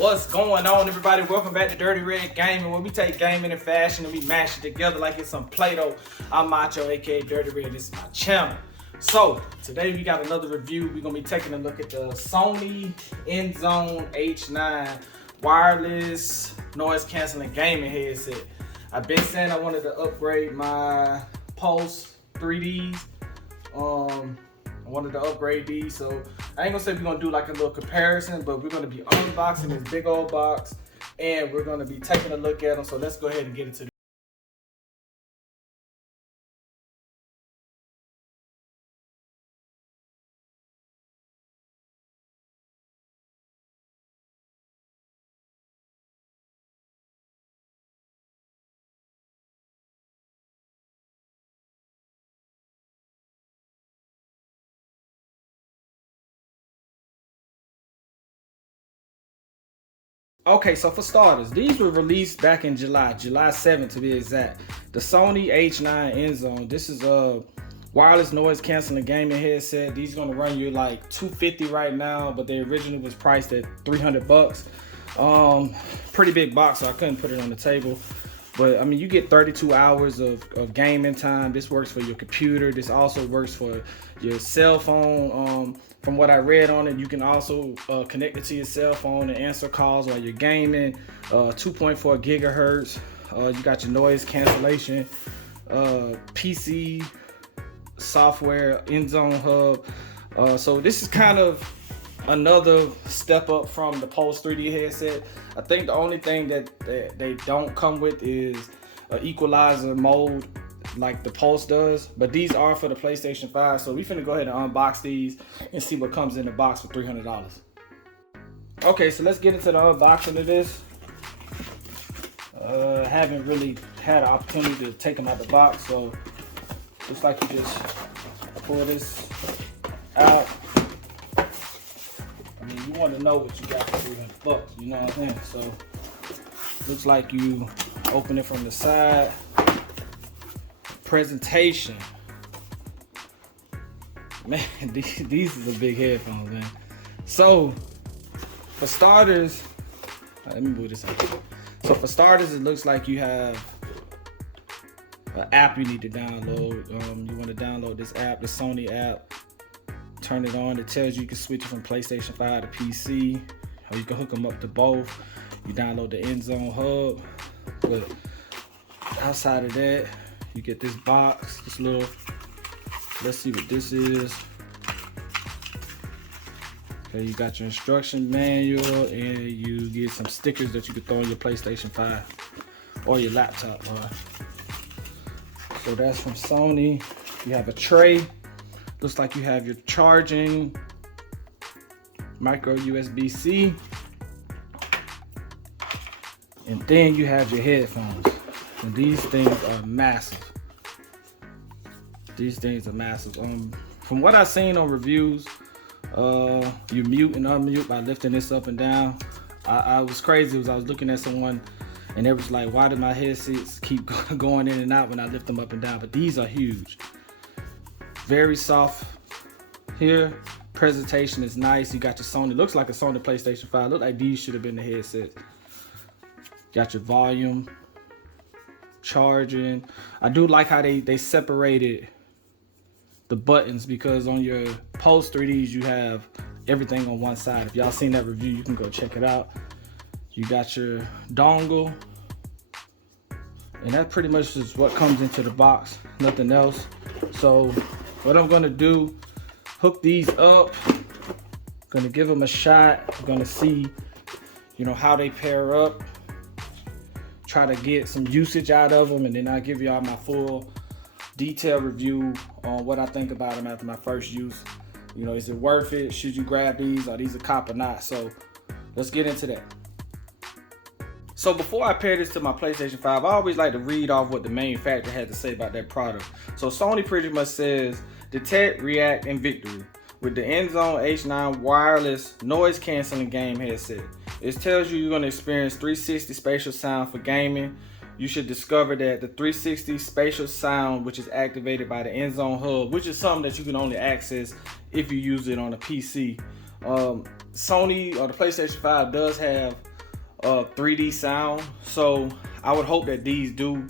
What's going on, everybody? Welcome back to Dirty Red Gaming, where we take gaming and fashion and we mash it together like it's some Play-Doh. I'm Macho, aka Dirty Red. This is my channel. So today we got another review. We're gonna be taking a look at the Sony INZONE H9 wireless noise canceling gaming headset. I've been saying I wanted to upgrade my Pulse 3Ds. I wanted to upgrade these, so I ain't gonna say we're gonna do like a little comparison, but we're gonna be unboxing this big old box and we're gonna be taking a look at them. So let's go ahead and get into it. Okay, so for starters, these were released back in July 7th to be exact. The Sony H9 INZONE. This is a wireless noise canceling gaming headset. These are gonna run you like $250 right now, but they originally was priced at $300. Pretty big box, so I couldn't put it on the table. But I mean, you get 32 hours of gaming time. This works for your computer. This also works for your cell phone. From what I read on it, you can also connect it to your cell phone and answer calls while you're gaming. 2.4 gigahertz. You got your noise cancellation, PC software, INZONE hub. So this is kind of another step up from the Pulse 3D headset. I think the only thing that they don't come with is an equalizer mode like the Pulse does, but these are for the PlayStation 5, so we finna go ahead and unbox these and see what comes in the box for $300. Okay, so let's get into the unboxing of this. Haven't really had an opportunity to take them out the box, so looks like you just pull this out. I mean, you want to know what you got for $300, you know what I'm saying? So looks like you open it from the side. Presentation, man, these are the big headphones, man. So for starters, let me move this up. So for starters, it looks like you have an app you need to download. You want to download this app, the Sony app. Turn it on. It tells you can switch it from PlayStation 5 to PC, or you can hook them up to both. You download the INZONE hub. But outside of that, you get this box, this little, let's see what this is. Okay, you got your instruction manual and you get some stickers that you can throw on your PlayStation 5 or your laptop. So that's from Sony. You have a tray. Looks like you have your charging micro USB-C. And then you have your headphones. And these things are massive. These things are massive. From what I've seen on reviews, you mute and unmute by lifting this up and down. I was crazy because I was looking at someone and it was like, why do my headsets keep going in and out when I lift them up and down? But these are huge. Very soft here. Presentation is nice. You got your Sony. Looks like a Sony PlayStation 5. Look like these should have been the headsets. Got your volume. Charging. I do like how they separated the buttons, because on your Pulse 3Ds you have everything on one side. If y'all seen that review, you can go check it out. You got your dongle, and that pretty much is what comes into the box, nothing else. So what I'm gonna do, hook these up, gonna give them a shot, gonna see, you know, how they pair up, try to get some usage out of them, and then I'll give y'all my full detailed review on what I think about them after my first use. You know, is it worth it? Should you grab these? Are these a cop or not? So let's get into that. So before I pair this to my PlayStation 5, I always like to read off what the manufacturer had to say about that product. So Sony pretty much says, detect, react, and victory with the INZONE H9 wireless noise canceling game headset. It tells you you're going to experience 360 spatial sound for gaming. You should discover that the 360 spatial sound, which is activated by the INZONE hub, which is something that you can only access if you use it on a PC. Sony or the PlayStation 5 does have 3D sound. So I would hope that these do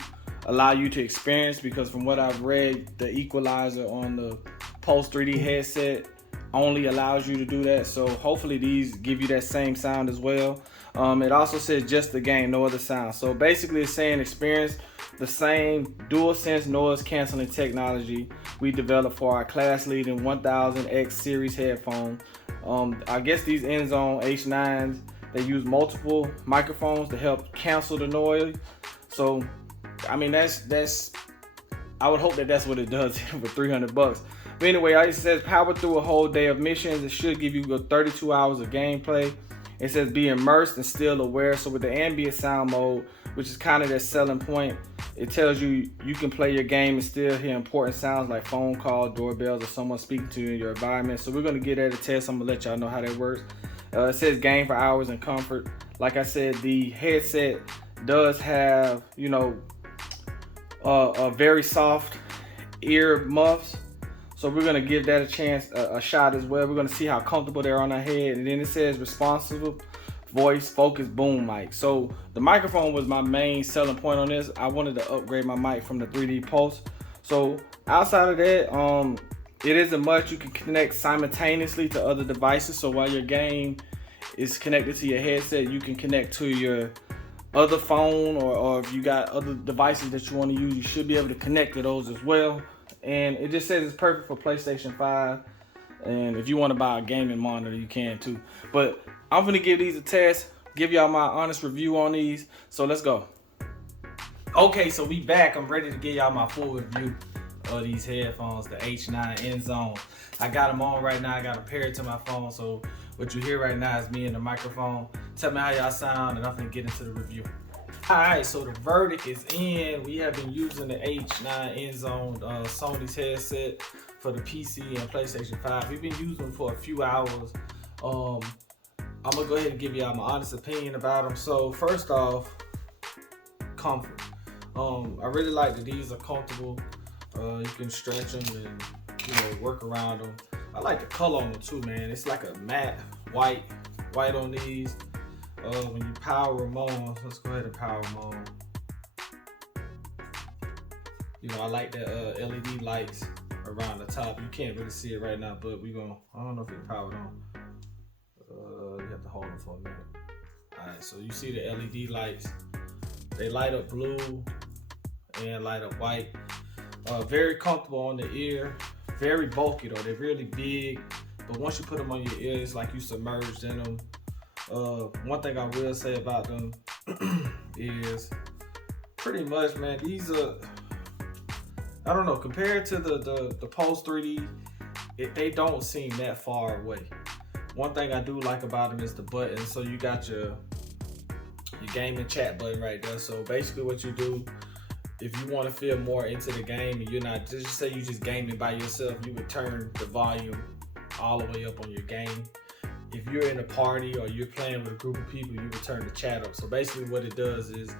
allow you to experience, because from what I've read, the equalizer on the Pulse 3D headset only allows you to do that. So hopefully these give you that same sound as well. It also says just the game, no other sound. So basically it's saying experience the same DualSense noise canceling technology we developed for our class leading 1000X series headphone. I guess these INZONE H9s, they use multiple microphones to help cancel the noise. So I mean, that's I would hope that that's what it does for 300 bucks. But anyway, it says power through a whole day of missions. It should give you 32 hours of gameplay. It says be immersed and still aware. So with the ambient sound mode, which is kind of their selling point, it tells you you can play your game and still hear important sounds like phone calls, doorbells, or someone speaking to you in your environment. So we're gonna get at a test. I'm gonna let y'all know how that works. It says game for hours in comfort. Like I said, the headset does have, you know, a very soft ear muffs. So we're gonna give that a chance, a shot as well. We're gonna see how comfortable they're on our head. And then it says responsive voice focus boom mic. So the microphone was my main selling point on this. I wanted to upgrade my mic from the 3D Pulse. So outside of that, it isn't much. You can connect simultaneously to other devices. So while your game is connected to your headset, you can connect to your other phone, or if you got other devices that you want to use, you should be able to connect to those as well. And it just says it's perfect for PlayStation 5. And if you want to buy a gaming monitor, you can too. But I'm gonna give these a test, give y'all my honest review on these. So let's go. Okay, so we back. I'm ready to give y'all my full review of these headphones, the H9 INZONE. I got them on right now. I got them paired to my phone. So what you hear right now is me and the microphone. Tell me how y'all sound, and I'm gonna get into the review. All right, so the verdict is in. We have been using the H9 INZONE Sony's headset for the PC and PlayStation 5. We've been using them for a few hours. I'm gonna go ahead and give y'all my honest opinion about them. So first off, comfort. I really like that these are comfortable. You can stretch them and, you know, work around them. I like the color on them too, man. It's like a matte white on these. When you power them on, let's go ahead and power them on. You know, I like the LED lights around the top. You can't really see it right now, but I don't know if it's powered on. You have to hold them for a minute. All right, so you see the LED lights. They light up blue and light up white. Very comfortable on the ear. Very bulky though. They're really big, but once you put them on your ear, it's like you submerged in them. One thing I will say about them is pretty much, man, these are, I don't know, compared to the Pulse 3D, they don't seem that far away. One thing I do like about them is the button. So you got your gaming chat button right there. So basically what you do, if you want to feel more into the game and you're not, just say you just gaming by yourself, you would turn the volume all the way up on your game. If you're in a party or you're playing with a group of people, you would turn the chat up. So basically what it does is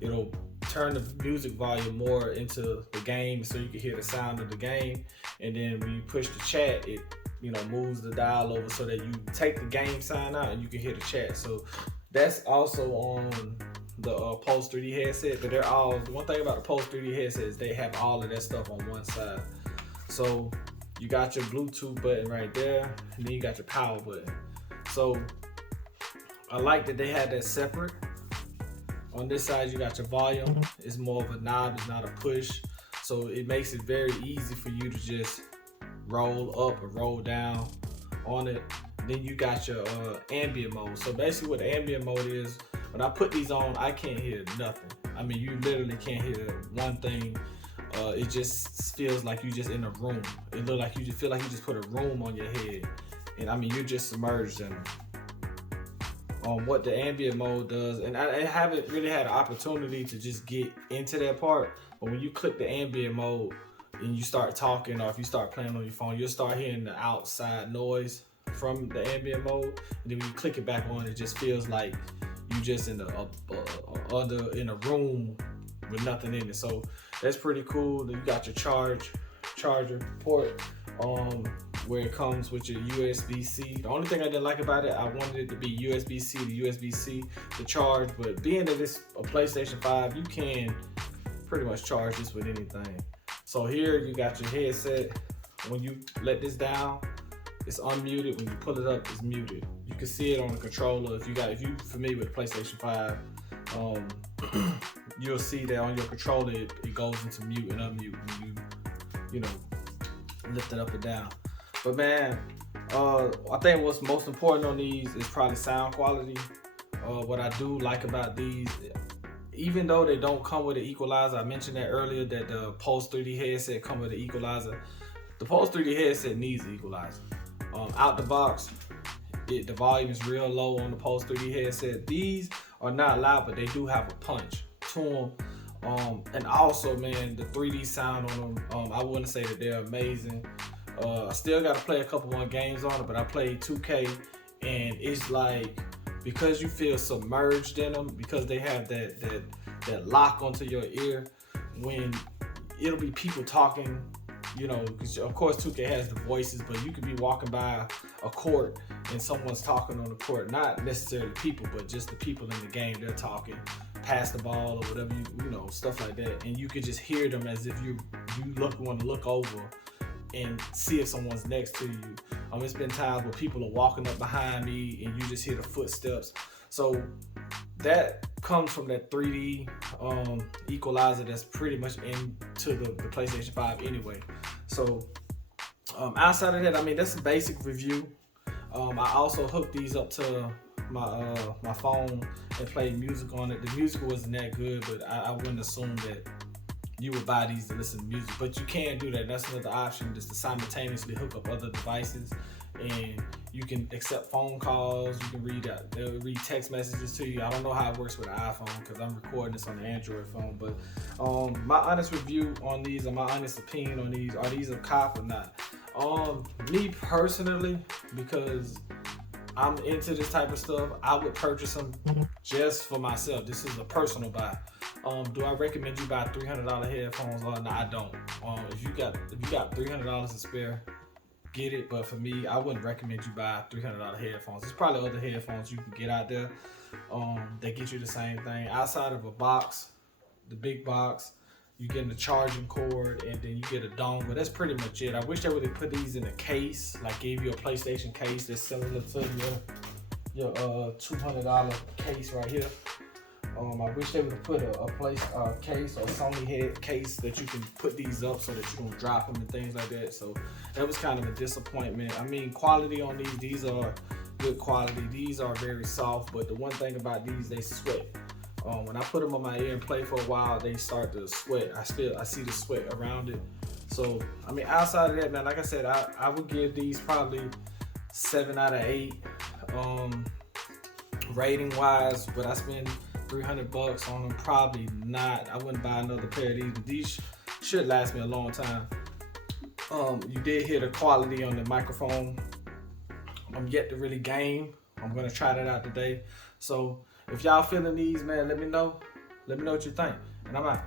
it'll turn the music volume more into the game so you can hear the sound of the game. And then when you push the chat, it, you know, moves the dial over so that you take the game sound out and you can hear the chat. So that's also on the Pulse 3D headset. But they're all, one thing about the Pulse 3D headset is they have all of that stuff on one side. So you got your Bluetooth button right there, and then you got your power button. So I like that they had that separate. On this side, you got your volume. It's more of a knob, it's not a push. So it makes it very easy for you to just roll up or roll down on it. Then you got your ambient mode. So basically what the ambient mode is, when I put these on, I can't hear nothing. I mean, you literally can't hear one thing. It just feels like you just in a room. It looks like you just feel like you just put a room on your head. And I mean, you're just submerged in them. What the ambient mode does, and I haven't really had an opportunity to just get into that part, but when you click the ambient mode and you start talking, or if you start playing on your phone, you'll start hearing the outside noise from the ambient mode. And then when you click it back on, it just feels like you just in a room with nothing in it. So that's pretty cool. Then you got your charger port. where it comes with your USB-C. The only thing I didn't like about it, I wanted it to be USB-C to USB-C to charge, but being that it's a PlayStation 5, you can pretty much charge this with anything. So here you got your headset. When you let this down, it's unmuted. When you pull it up, it's muted. You can see it on the controller. If you familiar with the PlayStation 5, you'll see that on your controller it goes into mute and unmute when you know, lift it up and down. But man, I think what's most important on these is probably sound quality. What I do like about these, even though they don't come with an equalizer, I mentioned that earlier that the Pulse 3D headset come with an equalizer. The Pulse 3D headset needs an equalizer. Out the box, the volume is real low on the Pulse 3D headset. These are not loud, but they do have a punch to them. And also, man, the 3D sound on them, I wouldn't say that they're amazing. I still got to play a couple more games on it, but I played 2K, and it's like, because you feel submerged in them, because they have that lock onto your ear, when it'll be people talking, you know, because of course 2K has the voices, but you could be walking by a court and someone's talking on the court, not necessarily people, but just the people in the game, they're talking, pass the ball or whatever, you know, stuff like that, and you could just hear them as if you want to look over and see if someone's next to you. It's been times where people are walking up behind me and you just hear the footsteps. So that comes from that 3D equalizer that's pretty much into the PlayStation 5 anyway. So outside of that, I mean, that's a basic review. I also hooked these up to my phone and played music on it. The music wasn't that good, but I wouldn't assume that you would buy these to listen to music, but you can do that. That's another option, just to simultaneously hook up other devices, and you can accept phone calls. You can they'll read text messages to you. I don't know how it works with an iPhone because I'm recording this on the Android phone, but my honest review on these, and my honest opinion on these, are these a cop or not? Me personally, because I'm into this type of stuff, I would purchase them just for myself. This is a personal buy. Do I recommend you buy $300 headphones? No, I don't. If you got $300 to spare, get it. But for me, I wouldn't recommend you buy $300 headphones. There's probably other headphones you can get out there. They get you the same thing. Outside of a box, the big box, you get the charging cord, and then you get a dongle. That's pretty much it. I wish they would have put these in a case, like gave you a PlayStation case that's similar to your $200 case right here. I wish they would have put a case or a Sony head case that you can put these up so that you don't drop them and things like that. So that was kind of a disappointment. I mean, quality on these are good quality. These are very soft, but the one thing about these, they sweat. When I put them on my ear and play for a while, they start to sweat. I see the sweat around it. So, I mean, outside of that, man, like I said, I would give these probably 7 out of 8. Rating wise, would I spend $300 on them? Probably not. I wouldn't buy another pair of these, but these should last me a long time. You did hear the quality on the microphone. I'm yet to really game. I'm gonna try that out today. So if y'all feeling these, man, let me know. Let me know what you think. And I'm out.